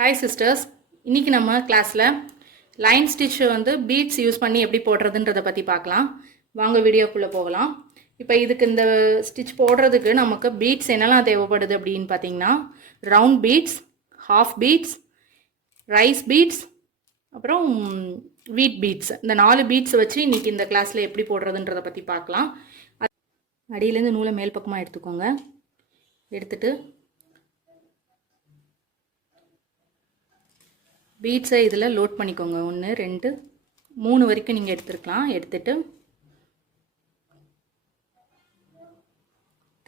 Hi sisters, இன்றைக்கி நம்ம கிளாஸில் லைன் ஸ்டிச் வந்து பீட்ஸ் யூஸ் பண்ணி எப்படி போடுறதுன்றதை பற்றி பார்க்கலாம். வாங்க வீடியோக்குள்ளே போகலாம். இப்போ இதுக்கு இந்த ஸ்டிச் போடுறதுக்கு நமக்கு பீட்ஸ் என்னெல்லாம் தேவைப்படுது அப்படின்னு பார்த்தீங்கன்னா, round beads, half beads, rice beads, அப்புறம் வீட் பீட்ஸ். இந்த 4 பீட்ஸ் வச்சு இன்றைக்கி இந்த கிளாஸில் எப்படி போடுறதுன்றதை பற்றி பார்க்கலாம். அடியிலேருந்து நூலை மேல் பக்கமாக எடுத்துக்கோங்க. எடுத்துட்டு பீட்ஸை இதில் லோட் பண்ணிக்கோங்க. 1 2 3 வரைக்கும் நீங்கள் எடுத்துருக்கலாம். எடுத்துட்டு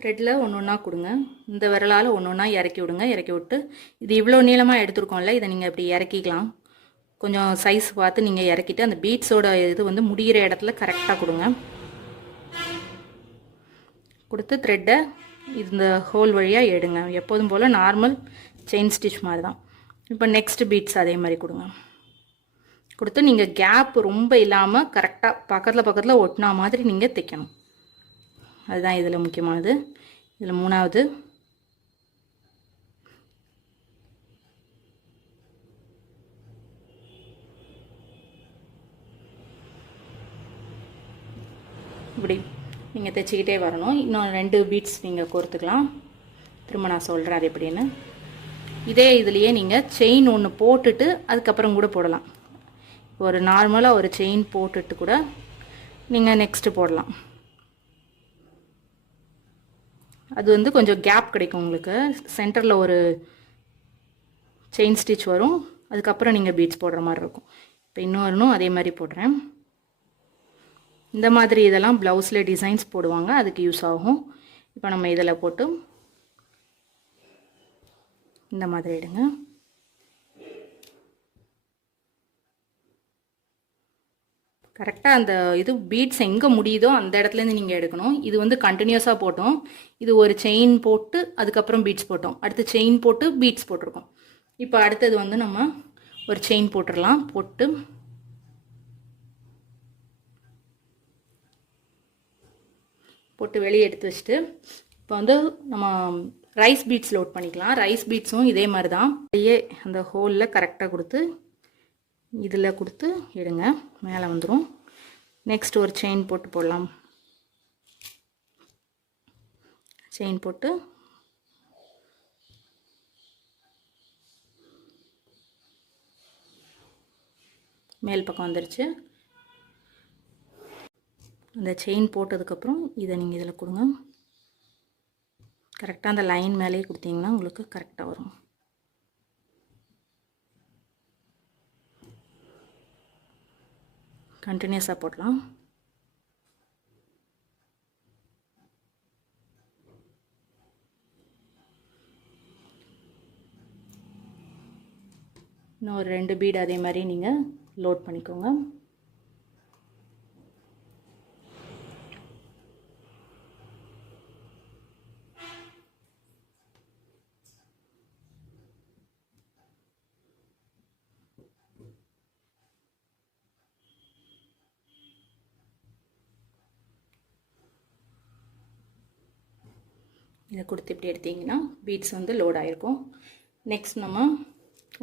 த்ரெட்டில் ஒன்று ஒன்றா கொடுங்க. இந்த விரலால் ஒன்று ஒன்றா இறக்கி விடுங்க. இறக்கி விட்டு இது இவ்வளோ நீளமாக எடுத்துருக்கோம்ல, இதை நீங்கள் இப்படி இறக்கிக்கலாம். கொஞ்சம் சைஸ் பார்த்து நீங்கள் இறக்கிட்டு அந்த பீட்ஸோட இது வந்து முடிகிற இடத்துல கரெக்டாக கொடுங்க. கொடுத்து த்ரெட்டை இந்த ஹோல் வழியாக எடுங்க. எப்போதும் போல் நார்மல் செயின் ஸ்டிச் மாதிரி தான். இப்போ நெக்ஸ்ட் பீட்ஸ் அதே மாதிரி கொடுங்க. கொடுத்து நீங்கள் கேப் ரொம்ப இல்லாமல் கரெக்டாக பக்கத்தில் ஒட்டினா மாதிரி நீங்கள் தைக்கணும். அதுதான் இதில் முக்கியமானது. இதில் 3வது இப்படி நீங்கள் தைச்சிக்கிட்டே வரணும். இன்னும் 2 பீட்ஸ் நீங்கள் கோர்த்துக்கலாம். திரும்ப நான் சொல்கிறேன் அது எப்படின்னு. இதே இதுலேயே நீங்கள் செயின் ஒன்று போட்டுட்டு அதுக்கப்புறம் கூட போடலாம். ஒரு நார்மலாக ஒரு செயின் போட்டுட்டு கூட நீங்கள் நெக்ஸ்ட்டு போடலாம். அது வந்து கொஞ்சம் கேப் கிடைக்கும் உங்களுக்கு. சென்டரில் ஒரு செயின் ஸ்டிச் வரும். அதுக்கப்புறம் நீங்கள் பீட்ஸ் போடுற மாதிரி இருக்கும். இப்போ இன்னொன்றும் அதே மாதிரி போடுறேன். இந்த மாதிரி இதெல்லாம் ப்ளவுஸில் டிசைன்ஸ் போடுவாங்க, அதுக்கு யூஸ் ஆகும். இப்போ நம்ம இதில் போட்டு இந்த மாதிரி எடுங்க. கரெக்டாக அந்த இது பீட்ஸ் எங்கே முடியுதோ அந்த இடத்துலேருந்து நீங்கள் எடுக்கணும். இது வந்து கண்டினியூஸாக போட்டோம். இது ஒரு செயின் போட்டு அதுக்கப்புறம் பீட்ஸ் போட்டோம். அடுத்து செயின் போட்டு பீட்ஸ் போட்டிருக்கோம். இப்போ அடுத்தது வந்து நம்ம ஒரு செயின் போட்டுடலாம். போட்டு வெளியே எடுத்து வச்சுட்டு இப்போ வந்து நம்ம ரைஸ் பீட்ஸ் லோட் பண்ணிக்கலாம். ரைஸ் பீட்ஸும் இதே மாதிரி தான். அப்படியே அந்த ஹோலில் கரெக்டாக கொடுத்து இதில் கொடுத்து எடுங்க. மேலே வந்துடும். நெக்ஸ்ட் ஒரு செயின் போட்டு போடலாம். செயின் போட்டு மேல் பக்கம் வந்துருச்சு. அந்த செயின் போட்டதுக்கப்புறம் இதை நீங்கள் இதில் கொடுங்க. கரெக்டாக அந்த லைன் மேலேயே கொடுத்தீங்கன்னா உங்களுக்கு கரெக்டாக வரும். கண்டினியூஸாக போடலாம். இன்னும் ஒரு 2 பீடு அதே மாதிரி நீங்கள் லோட் பண்ணிக்கோங்க. இதை கொடுத்து இப்படி எடுத்தீங்கன்னா பீட்ஸ் வந்து லோட் ஆகிருக்கும். நெக்ஸ்ட் நம்ம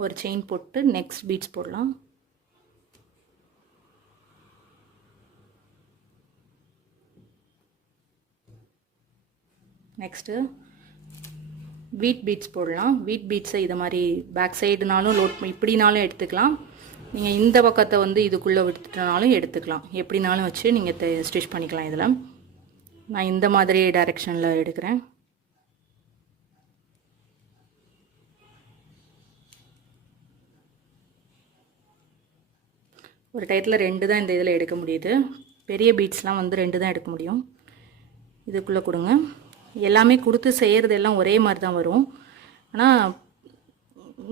ஒரு செயின் போட்டு நெக்ஸ்ட் பீட்ஸ் போடலாம். நெக்ஸ்ட்டு வீட் பீட்ஸ் போடலாம். வீட் பீட்ஸை இதை மாதிரி பேக் சைடுனாலும் லோட் இப்படினாலும் எடுத்துக்கலாம். நீங்கள் இந்த பக்கத்தை வந்து இதுக்குள்ளே விட்டுனாலும் எடுத்துக்கலாம். எப்படினாலும் வச்சு நீங்கள் ஸ்டிச் பண்ணிக்கலாம். இதில் நான் இந்த மாதிரி டைரெக்ஷனில் எடுக்கிறேன். ஒரு டைத்தில் 2 தான் இந்த இதில் எடுக்க முடியுது. பெரிய பீட்ஸ்லாம் வந்து 2 தான் எடுக்க முடியும். இதுக்குள்ளே கொடுங்க. எல்லாமே கொடுத்து செய்கிறது எல்லாம் ஒரே மாதிரி தான் வரும். ஆனால்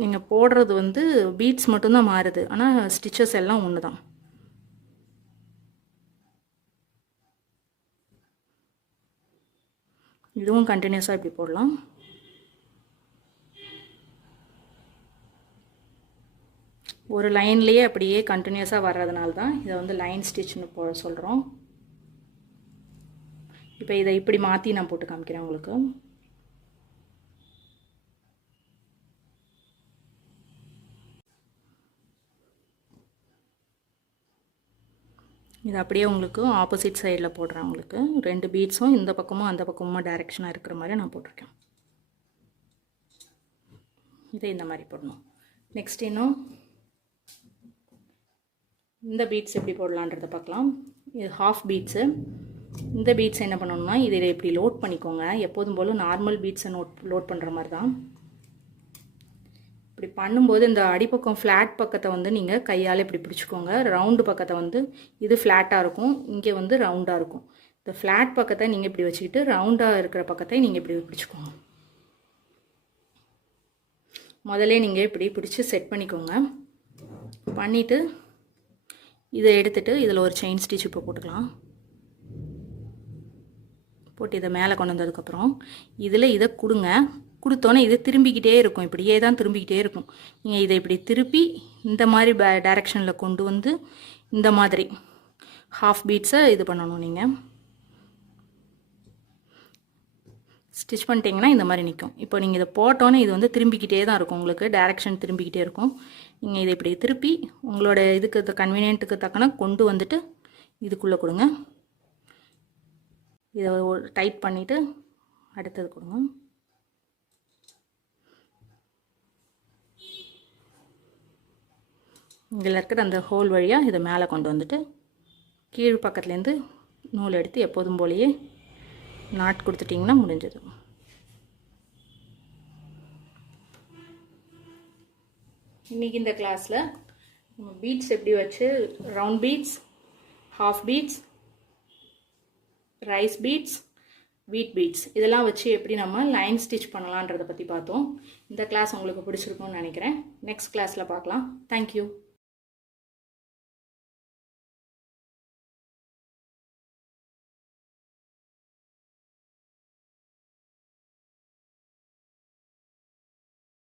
நீங்கள் போடுறது வந்து பீட்ஸ் மட்டும்தான் மாறுது. ஆனால் ஸ்டிச்சஸ் எல்லாம் ஒன்று தான். இதுவும் கண்டினியூஸாக இப்படி போடலாம். ஒரு லைன்லேயே அப்படியே கண்டினியூஸாக வர்றதுனால தான் இதை வந்து லைன் ஸ்டிச்னு சொல்கிறோம். இப்போ இதை இப்படி மாற்றி நான் போட்டு காமிக்கிறேன் உங்களுக்கு. இது அப்படியே உங்களுக்கு ஆப்போசிட் சைடில் போடுறேன். உங்களுக்கு 2 பீட்ஸும் இந்த பக்கமும் அந்த பக்கமும் டைரெக்ஷனாக இருக்கிற மாதிரி நான் போட்டிருக்கேன். இதை இந்த மாதிரி போடணும். நெக்ஸ்ட் இன்னும் இந்த பீட்ஸ் எப்படி போடலான்றதை பார்க்கலாம். இது ஹாஃப் பீட்ஸு. இந்த பீட்ஸ் என்ன பண்ணணும்னா இதில் இப்படி லோட் பண்ணிக்கோங்க. எப்போதும் போல் நார்மல் பீட்ஸை லோட் பண்ணுற மாதிரி தான். இப்படி பண்ணும்போது இந்த அடிப்பக்கம் ஃப்ளாட் பக்கத்தை வந்து நீங்கள் கையால் இப்படி பிடிச்சிக்கோங்க. ரவுண்டு பக்கத்தை வந்து இது ஃப்ளாட்டாக இருக்கும், இங்கே வந்து ரவுண்டாக இருக்கும். இந்த ஃப்ளாட் பக்கத்தை நீங்கள் இப்படி வச்சுக்கிட்டு ரவுண்டாக இருக்கிற பக்கத்தை நீங்கள் இப்படி பிடிச்சிக்கோங்க. முதல்ல நீங்கள் இப்படி பிடிச்சி செட் பண்ணிக்கோங்க. பண்ணிவிட்டு இதை எடுத்துகிட்டு இதில் ஒரு செயின் ஸ்டிச் இப்போ போட்டுக்கலாம். போட்டு இதை மேலே கொண்டு வந்ததுக்கப்புறம் இதில் இதை கொடுங்க. கொடுத்தோன்னே இது திரும்பிக்கிட்டே இருக்கும். இப்படியே தான் திரும்பிக்கிட்டே இருக்கும். நீங்கள் இதை இப்படி திருப்பி இந்த மாதிரி டைரெக்ஷனில் கொண்டு வந்து இந்த மாதிரி ஹாஃப் பீட்ஸை இது பண்ணணும். நீங்கள் ஸ்டிச் பண்ணிட்டீங்கன்னா இந்த மாதிரி நிற்கும். இப்போ நீங்கள் இதை போட்டோன்னே இது வந்து திரும்பிக்கிட்டே தான் இருக்கும். உங்களுக்கு டைரெக்ஷன் திரும்பிக்கிட்டே இருக்கும். நீங்கள் இதை இப்படி திருப்பி உங்களோட இதுக்கு கன்வீனியன்ட்டுக்கு தக்கன கொண்டு வந்துட்டு இதுக்குள்ளே கொடுங்க. இதை டைட் பண்ணிவிட்டு அடுத்தது கொடுங்க. இதில் இருக்கிற அந்த ஹோல் வழியாக இதை மேலே கொண்டு வந்துட்டு கீழ் பக்கத்துலேருந்து நூல் எடுத்து எப்போதும் போலேயே நாட் கொடுத்துட்டிங்கன்னா முடிஞ்சது. இன்றைக்கி இந்த கிளாஸில் நம்ம பீட்ஸ் எப்படி வச்சு round beads, half beads, rice beads, wheat beads இதெல்லாம் வச்சு எப்படி நம்ம லைன் ஸ்டிச் பண்ணலான்றதை பற்றி பார்த்தோம். இந்த கிளாஸ் உங்களுக்கு பிடிச்சிருக்கும்னு நினைக்கிறேன். நெக்ஸ்ட் கிளாஸில் பார்க்கலாம். தேங்க்யூ.